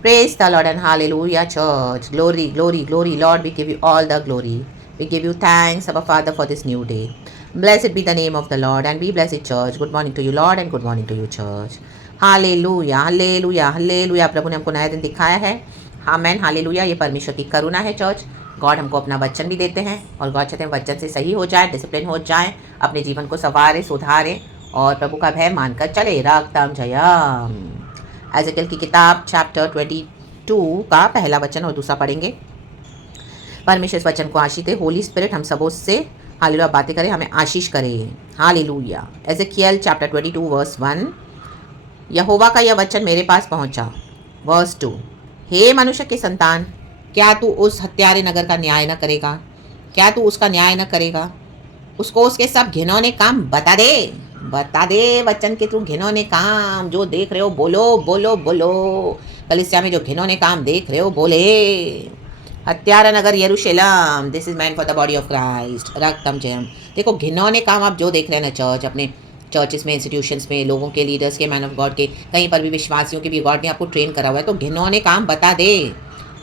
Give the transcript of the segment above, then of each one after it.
Praise the Lord and hallelujah, church. Glory, glory, glory. Lord, we give you all the glory. We give you thanks, our Father, for this new day. Blessed be the name of the Lord, and we bless it, church. Good morning to you, Lord, and good morning to you, church. हालेलुया हालेलुया हालेलुया प्रभु ने हमको नया दिन दिखाया है. आमेन हालेलुया. ये परमेश्वर की करुणा है, चर्च. गॉड हमको अपना वचन भी देते हैं और गॉड चाहते हैं वचन से सही हो जाए, डिसिप्लिन हो जाए, अपने जीवन को संवारे, सुधारें और प्रभु का भय मानकर चले. रक्तम जयम. एजेकियल की किताब चैप्टर 22 का पहला वचन और दूसरा पढ़ेंगे. परमेश्वर इस वचन को आशीष दे. होली स्पिरिट हम सबों से हालेलुया बातें करें, हमें आशीष करे. हालेलुया. Ezekiel chapter 22 verse 1. यहोवा का यह वचन मेरे पास पहुंचा. वर्स 2. हे मनुष्य के संतान, क्या तू उस हत्यारे नगर का न्याय न करेगा? क्या तू उसका न्याय न करेगा? उसको उसके सब घिनौने काम बता दे. बता दे वचन के थ्रू घिनौने काम जो देख रहे हो. बोलो बोलो बोलो. कलीसिया में जो घिनौने काम देख रहे हो बोले. हत्यारा नगर यरूशलेम, this is man for the body of Christ. रक्तम जयम. देखो घिनौने काम आप जो देख रहे हैं ना चर्च, अपने चर्चेस में, इंस्टीट्यूशंस में, लोगों के, लीडर्स के, मैन ऑफ गॉड के, कहीं पर भी विश्वासियों के भी गॉड ने आपको ट्रेन करा हुआ है, तो घिनौने काम बता दे.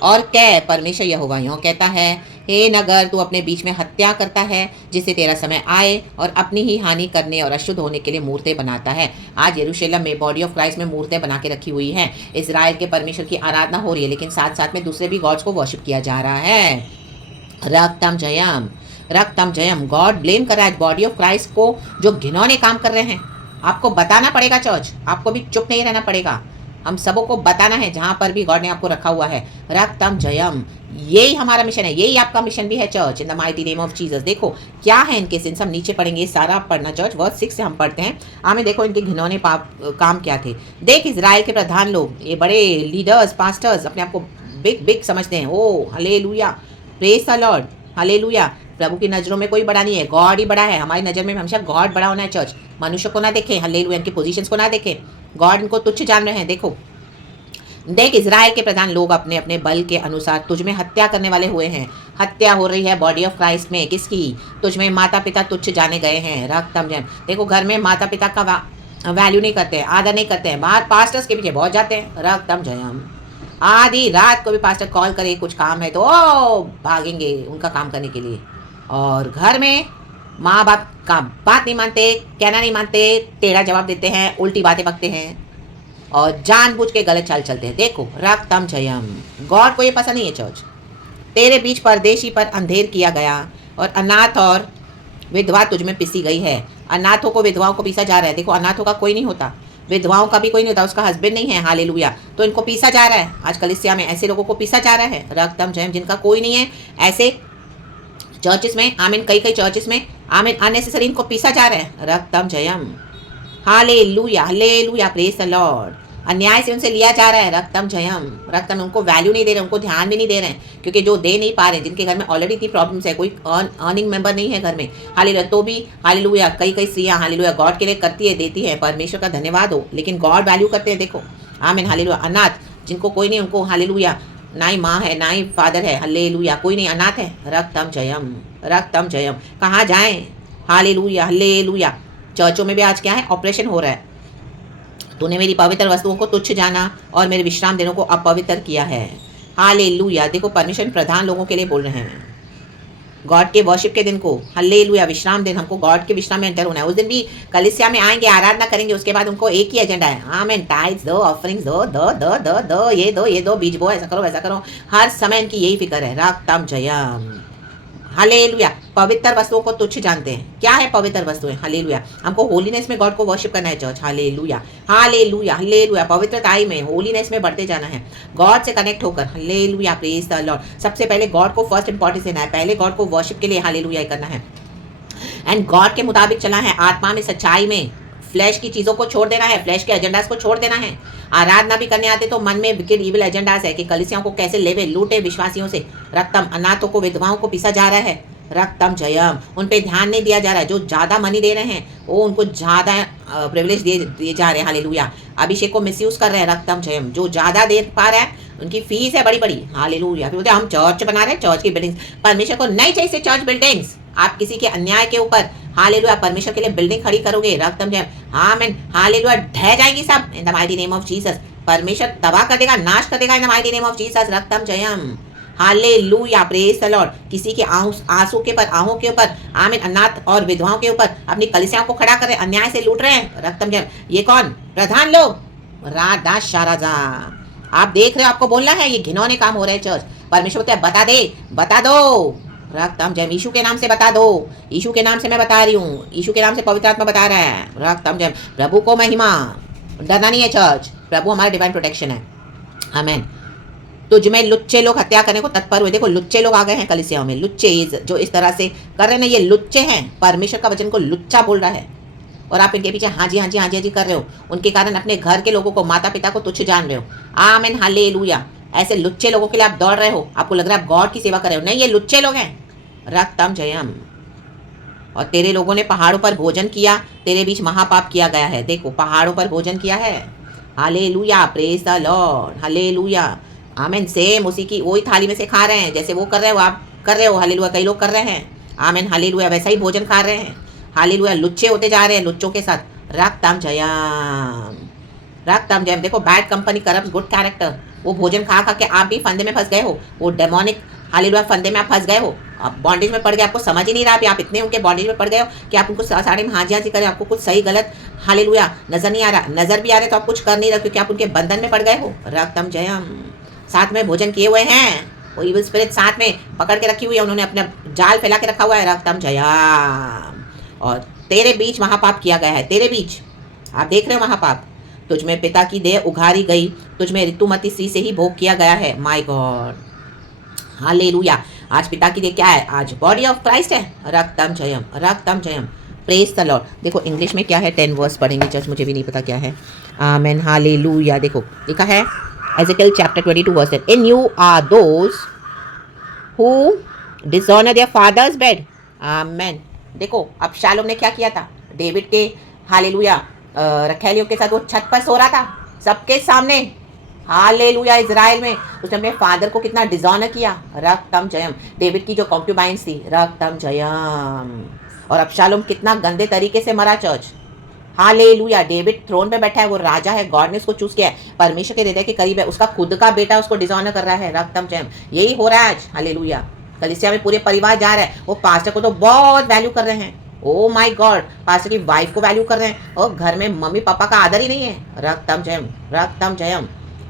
और क्या परमेश्वर यहोवा यूँ कहता है, हे नगर, तू अपने बीच में हत्या करता है, जिससे तेरा समय आए और अपनी ही हानि करने और अशुद्ध होने के लिए मूर्तें बनाता है. आज यरूशलेम में बॉडी ऑफ क्राइस्ट में मूर्तें बना के रखी हुई हैं. इजराइल के परमेश्वर की आराधना हो रही है, लेकिन साथ साथ में दूसरे भी गॉड्स को वर्शिप किया जा रहा है. रक्तम जयम. रक्तम जयम. गॉड ब्लेम कर रहा है बॉडी ऑफ क्राइस्ट को जो घिनौने काम कर रहे हैं. आपको बताना पड़ेगा चर्च, आपको भी चुप नहीं रहना पड़ेगा. हम सबों को बताना है जहाँ पर भी गॉड ने आपको रखा हुआ है. रक्तम जयम. यही हमारा मिशन है, यही आपका मिशन भी है church, in the mighty name of Jesus. देखो क्या है इनके सिंस, हम नीचे पढ़ेंगे, सारा पढ़ना चर्च. वर्स 6 से हम पढ़ते हैं. हमें देखो इनके घिनौने काम क्या थे. देख इजराइल के प्रधान लोग, ये बड़े लीडर्स, पास्टर्स, अपने आप को बिग बिग समझते हैं. ओ हालेलुया, प्रेज द लॉर्ड, हालेलुया. प्रभु की नज़रों में कोई बड़ा नहीं है, गॉड ही बड़ा है. हमारी नज़र में हमेशा गॉड बड़ा होना है चर्च. मनुष्य को ना देखें, हालेलुया, इनकी पोजीशंस को ना देखें. गॉड इनको तुच्छ जान रहे हैं. देखो देख इजराइल के प्रधान लोग अपने अपने बल के अनुसार तुझ में हत्या करने वाले हुए हैं. हत्या हो रही है बॉडी ऑफ क्राइस्ट में. किसकी? तुझ में माता पिता तुच्छ जाने गए हैं. रक्तम जयम. देखो घर में माता पिता का वैल्यू नहीं करते हैं, आदर नहीं करते हैं. बाहर पास्टर्स के पीछे बहुत जाते हैं. रक्तम जयम. आधी रात को भी पास्टर कॉल करे, कुछ काम है तो ओ भागेंगे उनका काम करने के लिए. और घर में माँ बाप का बात नहीं मानते, कहना नहीं मानते, टेढ़ा जवाब देते हैं, उल्टी बातें बकते हैं और जानबूझ के गलत चाल चलते हैं. देखो रक्तम जयम. गॉड को ये पसंद नहीं है चर्च. तेरे बीच परदेशी पर अंधेर किया गया और अनाथ और विधवा तुझ में पिसी गई है. अनाथों को विधवाओं को पीसा जा रहा है. देखो अनाथों का कोई नहीं होता, विधवाओं का भी कोई नहीं होता, उसका हस्बैंड नहीं है. हालेलुया. तो इनको पीसा जा रहा है. आज कलीसिया में ऐसे लोगों को पीसा जा रहा है. रक्तम जयम. जिनका कोई नहीं है ऐसे चर्चिस में, आमीन, कई कई चर्चिस में, आमीन, अननेसेसरी इनको पीसा जा रहा है. रक्तम जयम. हालेलुया हालेलुया, प्रेज द लॉर्ड. अन्याय से उनसे लिया जा रहा है. रक्तम जयम. रक्तम. उनको वैल्यू नहीं दे रहे, उनको ध्यान भी नहीं दे रहे हैं, क्योंकि जो दे नहीं पा रहे हैं, जिनके घर में ऑलरेडी इतनी प्रॉब्लम्स है, कोई अर्निंग मेंबर नहीं है घर में, हालेलुया, तो भी हालेलुया कई कई स्त्रियां हालेलुया गॉड के लिए करती है, देती है, परमेश्वर का धन्यवाद हो, लेकिन गॉड वैल्यू करते हैं. देखो आमीन हालेलुया. अनाथ जिनको कोई नहीं, उनको हालेलुया ना ही माँ है ना ही फादर है, हालेलुया, कोई नहीं, अनाथ है. रक्तम जयम. रक्तम जयम. कहाँ जाएं? Hallelujah hallelujah. चर्चों में भी आज क्या है, ऑपरेशन हो रहा है. तूने मेरी पवित्र वस्तुओं को तुच्छ जाना और मेरे विश्राम दिनों को अपवित्र किया है. हालेलुया. देखो परमेश्वर प्रधान लोगों के लिए बोल रहे हैं, गॉड के वर्शिप के दिन को. हालेलुया. विश्राम दिन, हमको गॉड के विश्राम में एंटर होना है. उस दिन भी कलीसिया में आएंगे, आराधना करेंगे, उसके बाद उनको एक ही एजेंडा है. आमीन. टाइट्स दो, ऑफरिंग्स दो, दो दो दो दो, ये दो, बीज बो, ऐसा करो वैसा करो. हर समय इनकी यही फिक्र है. रक्तम जयम. हालेलुया. पवित्र वस्तुओं को तुच्छ जानते हैं. क्या है पवित्र वस्तुएं? हालेलुया. हमको होलीनेस में गॉड को वर्शिप करना है चर्च. हालेलुया हालेलुया हालेलुया. पवित्रताई में, होलीनेस में बढ़ते जाना है, गॉड से कनेक्ट होकर. Hallelujah, praise the Lord. सबसे पहले गॉड को फर्स्ट इंपॉर्टेंस देना है. पहले गॉड को वर्शिप के लिए हालेलुया करना है, एंड गॉड के मुताबिक चलना है. आत्मा में, सच्चाई में, फ्लैश की चीज़ों को छोड़ देना है, फ्लैश के एजेंडास को छोड़ देना है. आराधना भी करने आते तो मन में विकेट इविल एजेंडास है कि कलीसियाओं को कैसे लेवे, लूटे विश्वासियों से. रक्तम. अनाथों को, विधवाओं को पीसा जा रहा है. रक्तम जयम. उन पे ध्यान नहीं दिया जा रहा है. जो ज़्यादा मनी दे रहे हैं वो उनको ज़्यादा प्रिविलेज दिए जा रहे हैं. हालेलुया. अभिषेक को मिसयूज कर रहे हैं. रक्तम जयम. जो ज़्यादा दे पा रहा है उनकी फीस है बड़ी बड़ी. हालेलुया. फिर बोलते हैं हम चर्च बना रहे हैं, चर्च की बिल्डिंग्स. परमेश्वर को नहीं चाहिए चर्च बिल्डिंग्स. आप किसी के अन्याय के ऊपर हालेलुया परमेश्वर के लिए बिल्डिंग खड़ी करोगे. रक्तम जयम. आमीन हालेलुया. ढह जाएगी सब in the mighty name of Jesus. परमेश्वर तबाह कर देगा, नाश कर देगा in the mighty name of Jesus. रक्तम जयम, हालेलुया, प्रेज द लॉर्ड। किसी के आंसू के ऊपर, आहों के ऊपर, आमीन, अनाथ और विधवाओं के ऊपर अपनी कलिसियाओं को खड़ा कर रहे, अन्याय से लूट रहे हैं। रक्तम जयम। ये कौन? प्रधान लोग, राधा शाराजा। आप देख रहे हो, आपको बोलना है, ये घिनौने काम हो रहे हैं चर्च। परमेश्वर बोलते हैं बता दे, बता दो। रक्तम जयम, यीशु के नाम से बता दो, यीशु के नाम से मैं बता रही हूँ, यीशु के नाम से पवित्र आत्मा बता रहा है। रक्तम जयम, प्रभु को महिमा। डरना नहीं है चर्च, प्रभु हमारा डिवाइन प्रोटेक्शन है। आमीन। तुझ में लुच्चे लोग हत्या करने को तत्पर हुए। देखो लुच्चे लोग आ गए हैं कलीसियाओं में, लुच्चे जो इस तरह से कर रहे हैं, ये लुच्चे हैं। परमेश्वर का वचन को लुच्चा बोल रहा है और आप इनके पीछे हाँ जी हाँ जी हाँ जी हाँ जी कर रहे हो। उनके कारण अपने घर के लोगों को, माता पिता को तुच्छ जान रहे हो। आमीन, हालेलुया। ऐसे लुच्चे लोगों के लिए आप दौड़ रहे हो, आपको लग रहा है आप गॉड की सेवा कर रहे हो। नहीं, ये लुच्चे लोग हैं। रक्तम जयम। और तेरे लोगों ने पहाड़ों पर भोजन किया, तेरे बीच महापाप किया गया है। देखो पहाड़ों पर भोजन किया है। Hallelujah, praise the Lord, hallelujah. आमीन। सेम उसी की वही थाली में से खा रहे हैं, जैसे वो कर रहे हो आप कर रहे हो। हालेलुया, कई लोग कर रहे हैं। आमीन, हालेलुया, वैसा ही भोजन खा रहे हैं। हालेलुया, लुच्चे होते जा रहे हैं लुच्चों के साथ। रक्तम जयम, रक्तम जयम। देखो bad company corrupt good character. वो भोजन खा खा के आप भी फंदे में फंस गए हो, वो डेमोनिक हालेलुया फंदे में आप फंस गए हो। आप बॉन्डेज में पड़ गए, आपको समझ ही नहीं रहा। आप इतने उनके बॉन्डेज में पड़ गए हो कि आप उनको साड़े में हाँ जी करें, आपको कुछ सही गलत हालेलुया नजर नहीं आ रहा। नजर भी आ रहे तो आप कुछ कर नहीं रहे, क्योंकि आप उनके बंधन में पड़ गए हो। रक्तम जयम। साथ में भोजन किए हुए हैं, वो इविल स्पिरिट साथ में पकड़ के रखी हुई है, उन्होंने अपना जाल फैला के रखा हुआ है। रक्तम जयम। और तेरे बीच महापाप किया गया है, तेरे बीच आप देख रहे हो महापाप। तुझ में पिता की देह उघारी गई, तुझ में ऋतुमती स्त्री से ही भोग किया गया है। My God, hallelujah. आज पिता की देह क्या है? आज बॉडी ऑफ क्राइस्ट है। रक्तम Jayam, रक्तम Jayam, praise the Lord. देखो इंग्लिश में क्या है, 10 वर्स पढ़ेंगे चर्च, मुझे भी नहीं पता क्या है। आमेन, हालेलुया। देखो लिखा है Ezekiel chapter 22 verse 10, in you are those who dishonour their father's bed. आमेन। देखो अब शालोम ने क्या किया था, डेविड के हालेलुया रखैलियों के साथ वो छत पर सो रहा था सबके सामने। हालेलुया, इजराइल में उसने अपने फादर को कितना डिसऑनर किया। रक्तम जयम। डेविड की जो कॉन्क्यूबाइंस थी, रक्तम जयम। और अबशालोम कितना गंदे तरीके से मरा चर्च। हालेलुया। डेविड थ्रोन पे बैठा है, वो राजा है, गॉड ने उसको चूज किया है, परमेश्वर के हृदय के करीब है। उसका खुद का बेटा उसको डिसऑनर कर रहा है। रक्तम जयम। यही हो रहा है आज। हालेलुया। कलीसिया में पूरे परिवार जा रहा है, वो पास्टर को तो बहुत वैल्यू कर रहे हैं। ओ माय गॉड, पास्टर की वाइफ को वैल्यू कर रहे हैं, और घर में मम्मी पापा का आदर ही नहीं है। रक्तम जयम, रक्तम जयम।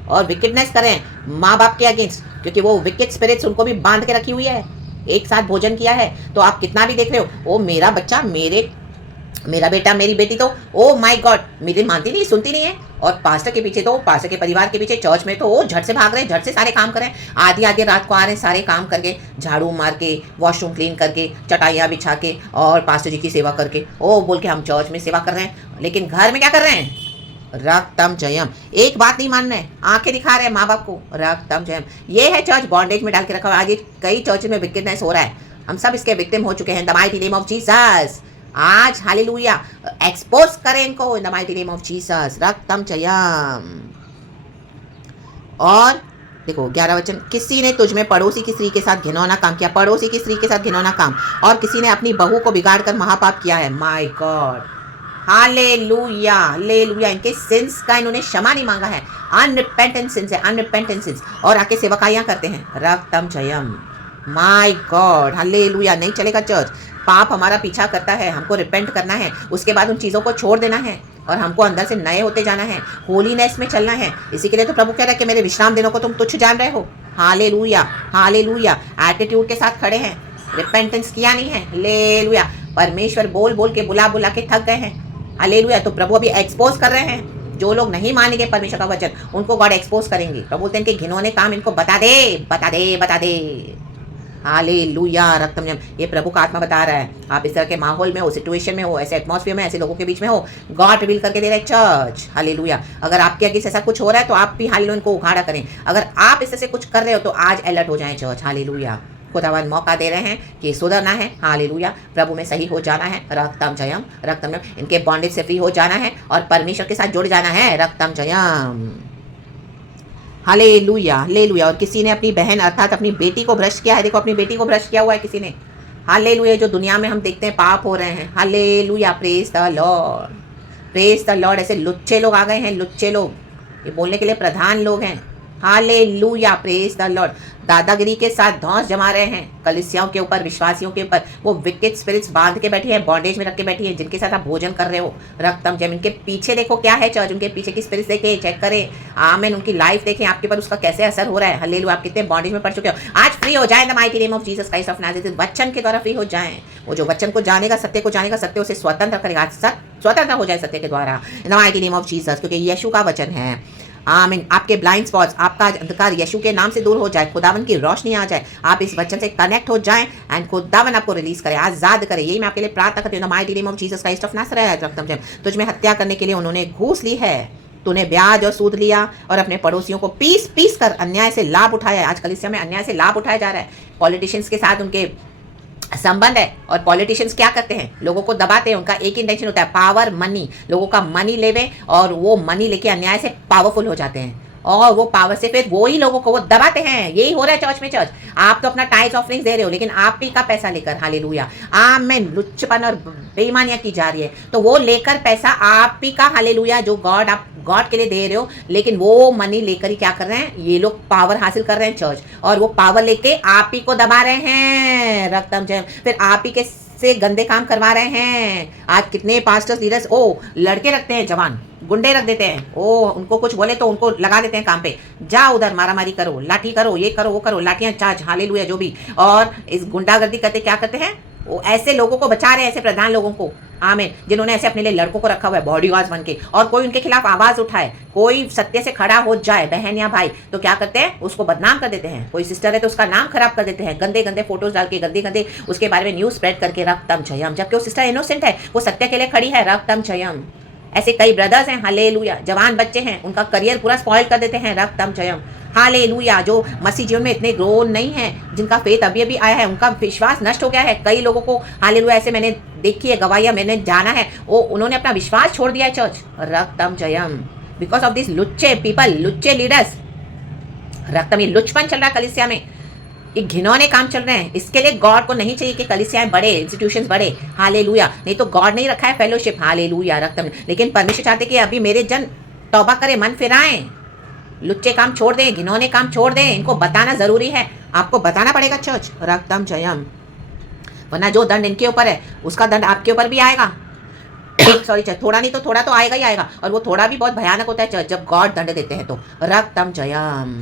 और विकेटनेस करें माँ बाप के अगेंस्ट, क्योंकि वो विकेट स्पिरिट्स उनको भी बांध के रखी हुई है। एक साथ भोजन किया है तो आप कितना भी देख रहे हो, ओ मेरा बच्चा, मेरा बेटा, मेरी बेटी तो ओ माय गॉड मेरी मानती नहीं, सुनती नहीं है। और पास्टर के पीछे तो, पास्टर के परिवार के पीछे चर्च में तो वो झट से भाग रहे हैं, झट से सारे काम कर रहे हैं। आधी आधी रात को आ रहे हैं, सारे काम करके, झाड़ू मार के, वॉशरूम क्लीन करके, चटाइयाँ बिछा के, और पास्टर जी की सेवा करके, ओ बोल के हम चर्च में सेवा कर रहे हैं, लेकिन घर में क्या कर रहे हैं? रक्तम जयम। एक बात नहीं मान रहे, आंखें दिखा रहे हैं माँ बाप को। रक्तम जयम। ये है चर्च बॉन्डेज में डाल के रखा हुआ। आज कई चर्च में विकेटनेस हो रहा है, हम सब इसके विक्टिम हो चुके हैं। The mighty name of Jesus. आज हालेलुया एक्सपोज करें इनको in the mighty name of Jesus. रक्तम जयम। और देखो 11 वचन, किसी ने तुझ में पड़ोसी की स्त्री के साथ घिनौना काम किया। पड़ोसी की स्त्री के साथ घिनौना काम। और किसी ने अपनी बहू को बिगाड़ कर महापाप किया है। My God, hallelujah, hallelujah. इनके सिंस का इन्होंने क्षमा नहीं मांगा है। अनरिपेंटेंट सिंस है, अनरिपेंटेंट सिंस। और आके सेवकाइयां करते हैं। रक्तम जयम। माय गॉड, हालेलुया। नहीं चलेगा चर्च। पाप हमारा पीछा करता है, हमको रिपेंट करना है, उसके बाद उन चीज़ों को छोड़ देना है, और हमको अंदर से नए होते जाना है, होलीनेस में चलना है। इसी के लिए तो प्रभु कह रहा है कि मेरे विश्राम दिनों को तुम तुच्छ जान रहे हो। Hallelujah, hallelujah. एटीट्यूड के साथ खड़े हैं, रिपेंटेंस किया नहीं है। हालेलुया। परमेश्वर बोल बोल के, बुला बुला के थक गए हैं। हालेलुया। तो प्रभु अभी एक्सपोज कर रहे हैं। जो लोग नहीं मानेंगे परमेश्वर का वचन, उनको गॉड एक्सपोज करेंगे। प्रभु बोलते हैं कि घिनौने काम इनको बता दे, बता दे, बता दे। हालेलुया। रक्तम जयम। ये प्रभु का आत्मा बता रहा है। आप इस तरह के माहौल में हो, सिचुएशन में हो, ऐसे एटमॉस्फेयर में, ऐसे लोगों के बीच में हो, गॉड रिवील करके दे रहे हैं चर्च। हालेलुया। अगर आपके आगे ऐसा कुछ हो रहा है तो आप भी हालेलुया इनको उखाड़ा करें। अगर आप इस तरह से कुछ कर रहे हो तो आज अलर्ट हो जाएं चर्च। हालेलुया। खुदावन मौका दे रहे हैं कि सुधरना है। हालेलुया। प्रभु में सही हो जाना है। रक्तम जयम, रक्तम जयम। इनके बॉन्डेज से फ्री हो जाना है और परमेश्वर के साथ जुड़ जाना है। रक्तम जयम। हालेलुया, हालेलुया। और किसी ने अपनी बहन अर्थात अपनी बेटी को भ्रष्ट किया है। देखो अपनी बेटी को भ्रष्ट किया हुआ है किसी ने। हालेलुया। जो दुनिया में हम देखते हैं पाप हो रहे हैं। Hallelujah, praise the Lord, praise the Lord. ऐसे लुच्चे लोग आ गए हैं, लुच्चे लोग। ये बोलने के लिए प्रधान लोग हैं। Hallelujah, praise the Lord. दादागिरी के साथ धौंस जमा रहे हैं कलीसियाओं के ऊपर, विश्वासियों के ऊपर। वो विकेट स्पिरिट्स बांध के बैठी है, बॉन्डेज में रख के बैठी है, जिनके साथ आप भोजन कर रहे हो। रक्तम जम, इनके पीछे देखो क्या है चर्च, उनके पीछे की स्पिरिट्स देखें, चेक करें। आमीन, उनकी लाइफ देखें, आपके पर उसका कैसे असर हो रहा है। हालेलुया, आप कितने बॉन्डेज में पड़ चुके हो। आज फ्री हो जाए the mighty name of Jesus Christ of Nazareth. वचन के द्वारा फ्री हो जाएं। वो जो वचन को जानेगा, सत्य को जानेगा, सत्य उसे स्वतंत्र करेगा। आज स्वतंत्र हो जाए सत्य के द्वारा इन the mighty name of Jesus, क्योंकि यीशु का वचन है। आमीन। आपके ब्लाइंड स्पॉट्स, आपका अंधकार यीशु के नाम से दूर हो जाए, खुदावन की रोशनी आ जाए, आप इस वचन से कनेक्ट हो जाएं एंड खुदावन आपको रिलीज करे, आजाद करे। यही मैं आपके लिए प्रार्थना करती हूँ, mighty name of Jesus Christ of Nazareth. तुझ में हत्या करने के लिए उन्होंने घूस ली है, तूने ब्याज और सूद लिया और अपने पड़ोसियों को पीस पीस कर अन्याय से लाभ उठाया है। आज कलीसिया में अन्याय से लाभ उठाया जा रहा है। पॉलिटिशियंस के साथ उनके संबंध है, और पॉलिटिशियंस क्या करते हैं, लोगों को दबाते हैं। उनका एक इंटेंशन होता है, पावर, मनी। लोगों का मनी लेवे और वो मनी लेके अन्याय से पावरफुल हो जाते हैं, और वो पावर से फिर वो ही लोगों को वो दबाते हैं। यही हो रहा है चर्च में। चर्च, आप तो अपना टाइज ऑफरिंग्स दे रहे हो, लेकिन आप ही का पैसा लेकर, हालेलुया, आमीन, लुच्चपन और बेईमानियां की जा रही है। तो वो लेकर पैसा आप ही का, हालेलुया, जो गॉड आप गॉड के लिए दे रहे हो, लेकिन वो मनी लेकर ही क्या कर रहे हैं, ये लोग पावर हासिल कर रहे हैं चर्च, और वो पावर लेके आप ही को दबा रहे हैं। रक्तम जय, फिर आप ही के से गंदे काम करवा रहे हैं। आज कितने पास्टर्स, लीडर्स, लड़के रखते हैं, जवान गुंडे रख देते हैं, उनको कुछ बोले तो उनको लगा देते हैं काम पे, जा उधर मारामारी करो, लाठी करो, ये करो, वो करो, लाठियां चार्ज, हालेलुया, जो भी। और इस गुंडागर्दी करते क्या करते हैं, वो ऐसे लोगों को बचा रहे हैं, ऐसे प्रधान लोगों को, आमीन, जिन्होंने ऐसे अपने लिए लड़कों को रखा हुआ है बॉडीगार्ड्स बन के। और कोई उनके खिलाफ आवाज उठाए, कोई सत्य से खड़ा हो जाए, बहन या भाई, तो क्या करते हैं, उसको बदनाम कर देते हैं। कोई सिस्टर है तो उसका नाम खराब कर देते हैं, गंदे गंदे फोटोज डाल के, गंदे गंदे उसके बारे में न्यूज स्प्रेड करके, रक्तम जयम, जबकि वो सिस्टर इनोसेंट है, वो सत्य के लिए खड़ी है, रक्तम जयम। ऐसे कई ब्रदर्स हैं, हालेलुया, जवान बच्चे हैं, उनका करियर पूरा स्पॉइल कर देते हैं, रक्तम जयम, हालेलुया। जो मसीह जीवन में इतने ग्रो नहीं है, जिनका फेथ अभी अभी आया है, उनका विश्वास नष्ट हो गया है। कई लोगों को, हालेलुया, ऐसे मैंने देखी है, गवाहियां मैंने जाना है, उन्होंने अपना विश्वास छोड़ दिया है चर्च, रक्तम जयम, बिकॉज ऑफ दिस लुच्चे पीपल, लुच्चे लीडर्स। रक्तम, ये लुचपन चल रहा है कलीसिया में, ये घिनौने काम चल रहे हैं। इसके लिए गॉड को नहीं चाहिए कि कलीसियाएं बढ़े, इंस्टीट्यूशंस बढ़े, हालेलुया, नहीं तो गॉड नहीं रखा है फेलोशिप, हालेलुया, रक्तम। लेकिन परमेश्वर चाहते कि अभी मेरे जन तौबा करें, मन फिराएं, लुच्चे काम छोड़ दें, घिनौने काम छोड़ दें। इनको बताना जरूरी है, आपको बताना पड़ेगा चर्च, रक्तम जयम, वरना जो दंड इनके ऊपर है उसका दंड आपके ऊपर भी आएगा। सॉरी चर्च, थोड़ा नहीं तो थोड़ा तो आएगा ही आएगा, और वो थोड़ा भी बहुत भयानक होता है चर्च, जब गॉड दंड देते हैं तो, रक्तम जयम।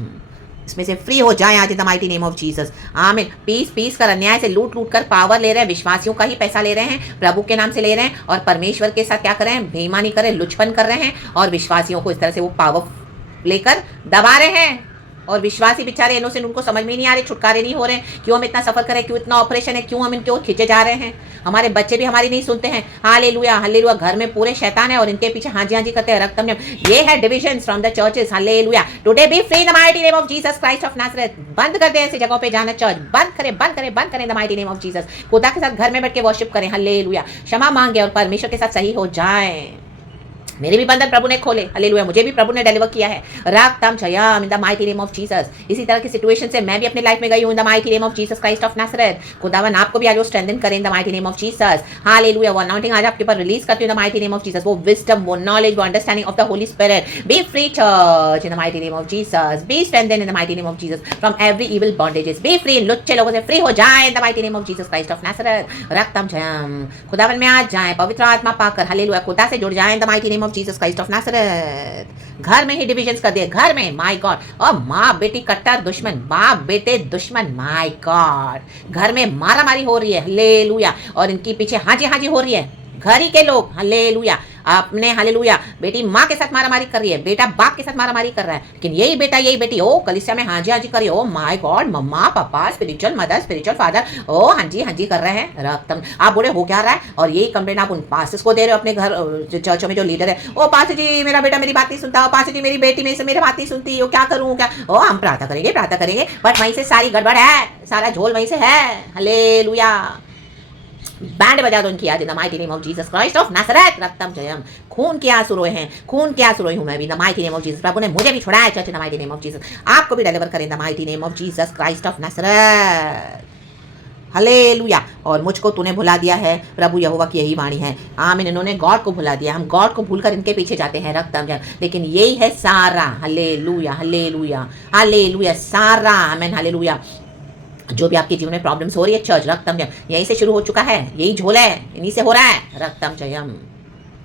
इसमें से फ्री हो जाए आज in the mighty name of Jesus, आमीन। पीस पीस कर, अन्याय से लूट लूट कर पावर ले रहे हैं, विश्वासियों का ही पैसा ले रहे हैं, प्रभु के नाम से ले रहे हैं, और परमेश्वर के साथ क्या कर रहे हैं, बेईमानी कर रहे हैं, लुचपन कर रहे हैं, और विश्वासियों को इस तरह से वो पावर लेकर दबा रहे हैं। और विश्वासी बेचारे इनोसेंट, उनको समझ में नहीं आ रहे, छुटकारे नहीं हो रहे, क्यों हम इतना सफर करें, क्यों इतना ऑपरेशन है, क्यों हम इनके ओर खींचे जा रहे हैं। हमारे बच्चे भी हमारी नहीं सुनते हैं, हालेलुया, हालेलुया, घर में पूरे शैतान है और इनके पीछे हाँ जी करते हैं, रक्तम। ये है division from the churches, hallelujah. Today be free in the mighty name of Jesus Christ of Nazareth. बंद कर दे ऐसी जगहों पे जाना चर्च, बंद करें, बंद करें, बंद करें the mighty name of Jesus. खुदा के साथ घर में बैठ के वर्शिप करें, हालेलुया, क्षमा मांगे और परमेश्वर के साथ सही हो जाए। मेरे भी बंधन प्रभु ने खोले, हालेलुया, मुझे भी प्रभु ने डिलीवर किया है, रक्तम जयम, in the mighty name of Jesus. इसी तरह की सिचुएशन से मैं भी अपने लाइफ में गई हूं, इन the mighty name of Jesus Christ of Nazareth. खुदावन आपको भी आज वो स्ट्रेंथन करें in the mighty name of Jesus, hallelujah. वो अनॉइंटिंग आज आपके ऊपर रिलीज करती हूं इन the mighty name of Jesus, वो विजडम, वो नॉलेज, वो understanding of the Holi spirit. B free church in the mighty name of Jesus, be strengthen in the mighty name of Jesus from every evil bondages, be free, लुच्चे लोगों से free हो जाए in the mighty name of Jesus Christ of Nazareth, रक्तम जयम। खुदावन में आज जाए, पवित्र आत्मा पाकर, हालेलुया, खुदा से जुड़ जाए in the mighty name of Jesus Christ of Nazareth. घर में ही डिविजन्स कर दिए, घर में, माय गॉड। और माँ बेटी कट्टर दुश्मन, बाप बेटे दुश्मन, माय गॉड। घर में मारा मारी हो रही है, हालेलुया, और इनके पीछे हाजी हो रही है, घर ही के लोग, हालेलुया। आपने, हालेलुया, बेटी माँ के साथ मारामारी कर रही है, बेटा बाप के साथ मारामारी कर रहा है, लेकिन यही बेटा यही बेटी कलीसिया में हाजी कर रही है, ओ माय गॉड, मम्मा पापा, स्पिरिचुअल मदर, स्पिरिचुअल फादर, हाजी कर रहे हैं, रक्तम। आप बोले हो क्या रहा है, और यही कंप्लेंट आप उन पास्टर्स को दे रहे हो, अपने घर चर्चों में जो लीडर है, ओ पास्टर जी मेरा बेटा मेरी बात नहीं सुनता, पास्टर जी मेरी बेटी मेरे से मेरी बात नहीं सुनती, क्या करूँ क्या, हम प्रार्थना करेंगे, बट वहीं से सारी गड़बड़ है, सारा झोल वहीं से है, हालेलुया। बैंड बजा दो इनकी आज in the mighty name of Jesus Christ of Nazareth, रक्तम जयम। खून के आंसू रोए हैं, खून के आंसू रोई हूं मैं भी in the mighty name of Jesus. प्रभु ने मुझे भी छुड़ाया church in the mighty name of Jesus, आपको भी डिलीवर करें in the mighty name of Jesus Christ of Nazareth, हालेलुया। और मुझको तूने भुला दिया है, प्रभु यहोवा की यही वाणी है। आमीन। इन्होंने गॉड को भुला दिया, हम गॉड को भूलकर इनके पीछे जाते हैं रक्तम जन, लेकिन यही है सारा। हालेलुया हालेलुया हालेलुया, सारा। आमीन हालेलुया। जो भी आपके जीवन में प्रॉब्लम्स हो रही है चर्च, रक्तम जयम यहीं से शुरू हो चुका है, यही झोला है, इन्हीं से हो रहा है। रक्तम जयम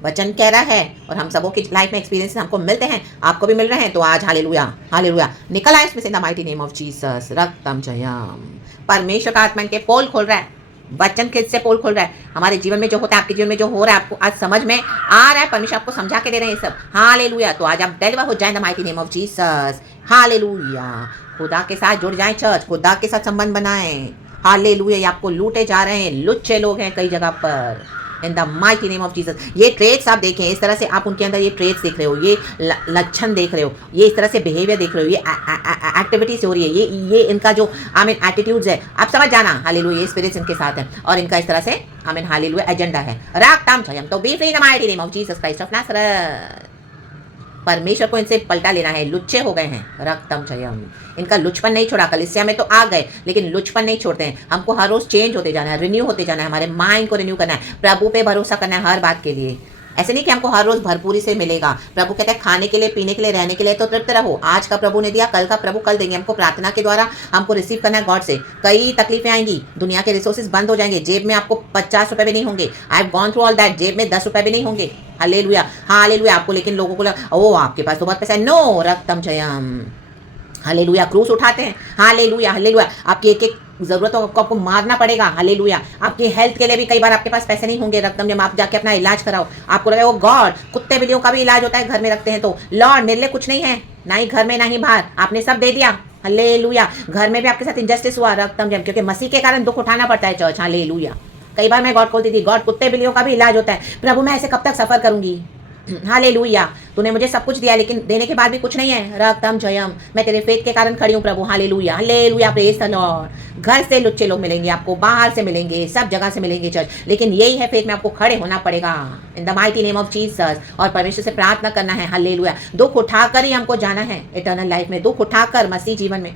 वचन कह रहा है और हम सबों की लाइफ में एक्सपीरियंस हमको मिलते हैं, आपको भी मिल रहे हैं। तो आज हालेलुया हालेलुया निकल आए इसमें से, in the mighty name of Jesus. रक्तम जयम। परमेश्वर का आत्मा इनके पोल खोल रहा है, वचन के से पोल खोल रहा है। हमारे जीवन में जो होता है, आपके जीवन में जो हो रहा है, आपको आज समझ में आ रहा है, परमेश्वर आपको समझा के दे रहे हैं ये सब। हालेलुया। तो आज आप डिलीवर हो जाए the mighty name of Jesus. Hallelujah. खुदा के साथ जुड़ जाएं चर्च, खुदा के साथ संबंध बनाएं। हालेलुया। आपको लूटे जा रहे हैं, लुच्चे लोग हैं कई जगह पर, इन the mighty name of Jesus. ये ट्रेड्स आप देखें, इस तरह से आप उनके अंदर ये ट्रेड्स देख रहे हो, ये लक्षण देख रहे हो, ये इस तरह से बिहेवियर देख रहे हो, ये एक्टिविटीज हो रही है, ये इनका जो एटीट्यूड्स है, आप समझ जाना। हालेलुया। ये स्पिरिट्स इनके साथ है और इनका इस तरह से हालेलुया एजेंडा है। राक्तम जयम। तो be free in the mighty name of Jesus Christ of नासरत। परमेश्वर को इनसे पलटा लेना है, लुच्चे हो गए हैं। रक्तम जयम। इनका लुचपन नहीं छोड़ा, कलीसिया में तो आ गए लेकिन लुचपन नहीं छोड़ते हैं। हमको हर रोज चेंज होते जाना है, रिन्यू होते जाना है, हमारे माइंड को रिन्यू करना है, प्रभु पे भरोसा करना है हर बात के लिए। ऐसे नहीं कि हमको हर रोज भरपूरी से मिलेगा। प्रभु कहते हैं खाने के लिए, पीने के लिए, रहने के लिए तो तृप्त रहो। आज का प्रभु ने दिया, कल का प्रभु कल देंगे। हमको प्रार्थना के द्वारा हमको रिसीव करना है गॉड से। कई तकलीफें आएंगी, दुनिया के रिसोर्सेज बंद हो जाएंगे, जेब में आपको 50 रुपए भी नहीं होंगे। I have gone through all that. जेब में 10 रुपए भी नहीं होंगे। Hallelujah hallelujah. आपको लेकिन लोगों को ओ आपके पास तो बहुत पैसा है। नो, रक्तम जयम। हालेलुया। क्रूस उठाते हैं। Hallelujah hallelujah. आपकी एक एक जरूरतों को आपको मारना पड़ेगा। हालेलुया। आपकी हेल्थ के लिए भी कई बार आपके पास पैसे नहीं होंगे। रक्तम जब आप जाके अपना इलाज कराओ, आपको लगे वो गॉड, कुत्ते बिल्लियों का भी इलाज होता है घर में रखते हैं तो। लॉर्ड मेरे लिए कुछ नहीं है, ना ही घर में ना ही बाहर, आपने सब दे दिया। हालेलुया। घर में भी आपके साथ इंजस्टिस हुआ रक्तम जब, क्योंकि मसीह के कारण दुख उठाना पड़ता है चर्च। हालेलुया। कई बार मैं गॉड को बोलती थी, गॉड कुत्ते बिल्लियों का भी इलाज होता है, प्रभु मैं ऐसे कब तक सफर करूंगी। हालेलुया। तूने मुझे सब कुछ दिया लेकिन देने के बाद भी कुछ नहीं है। रक्तम जयम। मैं तेरे फेथ के कारण खड़ी हूँ प्रभु। हालेलुया हालेलुया। Praise the Lord. घर से लुच्चे लोग मिलेंगे आपको, बाहर से मिलेंगे, सब जगह से मिलेंगे चर्च, लेकिन यही है फेथ में आपको खड़े होना पड़ेगा इन the mighty name of Jesus. और परमेश्वर से प्रार्थना करना है। हालेलुया। दुख उठाकर ही हमको जाना है इटर्नल लाइफ में, दुख उठाकर मसीह जीवन में।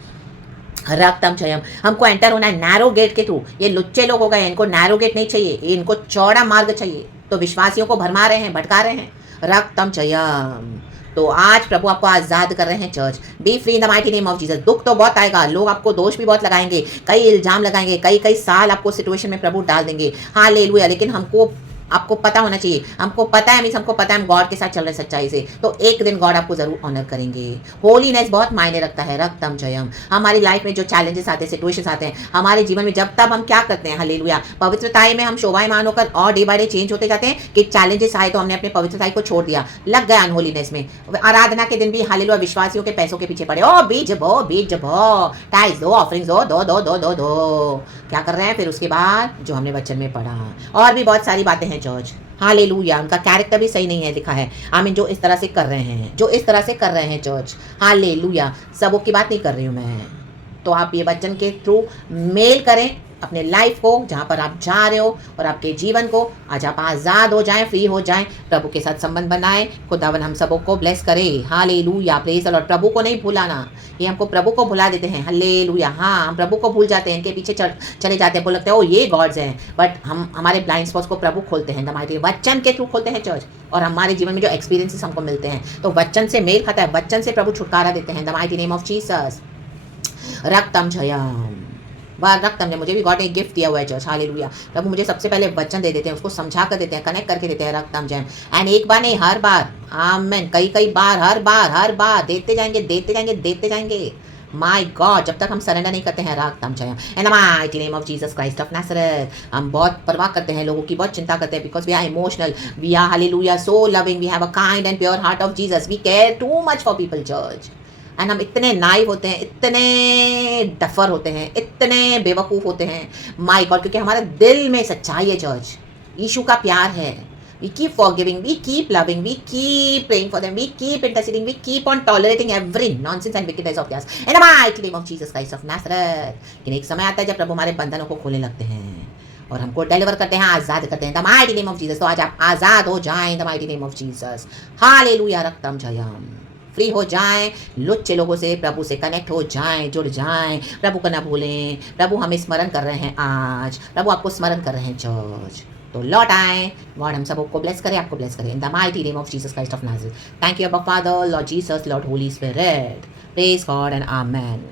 रक्तम जयम। हमको एंटर होना है नैरो गेट के थ्रू। ये लुच्चे लोग हो गए, इनको नैरो गेट नहीं चाहिए, इनको चौड़ा मार्ग चाहिए, तो विश्वासियों को भरमा रहे हैं, भटका रहे हैं। रक्तम जयम। तो आज प्रभु आपको आजाद कर रहे हैं church. B free in the mighty name of Jesus. दुख तो बहुत आएगा, लोग आपको दोष भी बहुत लगाएंगे, कई इल्जाम लगाएंगे, कई कई साल आपको सिचुएशन में प्रभु डाल देंगे। हालेलुया। लेकिन हमको आपको पता होना चाहिए, हमको पता है, मीन्स हमको पता है हम गॉड के साथ चल रहे सच्चाई से, तो एक दिन गॉड आपको जरूर ऑनर करेंगे। होलीनेस बहुत मायने रखता है। रक्तम जयम। हमारी लाइफ में जो चैलेंजेस आते हैं, सिचुएशंस आते हैं हमारे जीवन में, जब तब हम क्या करते हैं। हालेलुया। पवित्रताई में हम शोभायमान होकर और डे बाय डे चेंज होते जाते हैं कि चैलेंजेस आए तो हमने अपने पवित्रताई को छोड़ दिया, लग गया अनहोलीनेस में। आराधना के दिन भी हालेलुया विश्वासियों के पैसों के पीछे पड़े। ओ बीज बो, टाइज दो, ऑफरिंग्स दो दो दो दो दो दो। क्या कर रहे हैं फिर उसके बाद जो हमने वचन में पढ़ा, और भी बहुत सारी बातें हैं चर्च। हालेलुया। उनका कैरेक्टर भी सही नहीं है लिखा है। आमीन। जो इस तरह से कर रहे हैं, जो इस तरह से कर रहे हैं चर्च। हालेलुया। सबों की बात नहीं कर रही हूँ मैं। तो आप ये वचन के थ्रू मेल करें अपने लाइफ को, जहाँ पर आप जा रहे हो, और आपके जीवन को आज आप आज़ाद हो जाएं, फ्री हो जाएं, प्रभु के साथ संबंध बनाएं। खुदावन हम सबों को ब्लेस करे। हालेलुया। Praise the Lord. प्रभु को नहीं भुलाना, ये हमको प्रभु को भुला देते हैं। हालेलुया। हाँ, हम प्रभु को भूल जाते हैं, इनके पीछे चले जाते हैं, लगता है ओ ये गॉड्स हैं, बट हम हमारे ब्लाइंड स्पॉट्स को प्रभु खोलते हैं, हमारे वचन के थ्रू खोलते हैं चर्च। और हमारे जीवन में जो एक्सपीरियंसेस हमको मिलते हैं, तो वचन से मेल खाता है, वचन से प्रभु छुटकारा देते हैं। The mighty name of Jesus. रक्तम जयम। वह रक्तम ने मुझे भी गॉड ने गिफ्ट दिया हुआ है चर्च। हालेलुया। प्रभु मुझे सबसे पहले वचन दे देते हैं, उसको समझा कर देते हैं, कनेक्ट करके देते हैं। रक्तम जयम। एंड एक बार नहीं, हर बार। आमेन। कई बार, हर बार देते जाएंगे, देते जाएंगे, देते जाएंगे। माय गॉड, जब तक हम सरेंडर नहीं करते हैं। रक्तम जयम। In the mighty name of Jesus Christ of नासरत। हम बहुत परवाह करते हैं, लोगों की बहुत चिंता करते हैं, because we are emotional, we are hallelujah so loving, we have a kind and pure heart of Jesus, we care too much for people church. And हम इतने नाइव होते हैं, इतने डफर होते हैं, इतने बेवकूफ़ होते हैं। माय गॉड, क्योंकि हमारे दिल में सच्चाई है चर्च, यीशु का प्यार है। We keep forgiving, we keep loving, we keep praying for them, we keep interceding, we keep on tolerating every nonsense and wickedness of theirs. In the mighty name of Jesus Christ of Nazareth. लेकिन एक समय आता है जब प्रभु हमारे बंधनों को खोलने लगते हैं और हमको डिलीवर करते हैं, आज़ाद करते हैं। The mighty name of Jesus. तो आज आप आज़ाद हो जाएं the mighty name of Jesus. हालेलुया। रक्तम जयम। फ्री हो जाएं लुच्चे लोगों से, प्रभु से कनेक्ट हो जाएं, जुड़ जाएं। प्रभु को ना भूलें, प्रभु हमें स्मरण कर रहे हैं आज, प्रभु आपको स्मरण कर रहे हैं चर्च। तो लौट आए, गॉड हम सबको ब्लेस करे, आपको ब्लेस करे in the mighty name of Jesus Christ of Nazareth. Thank you अब्बा father, Lord Jesus, Lord Holy Spirit. Praise God and amen.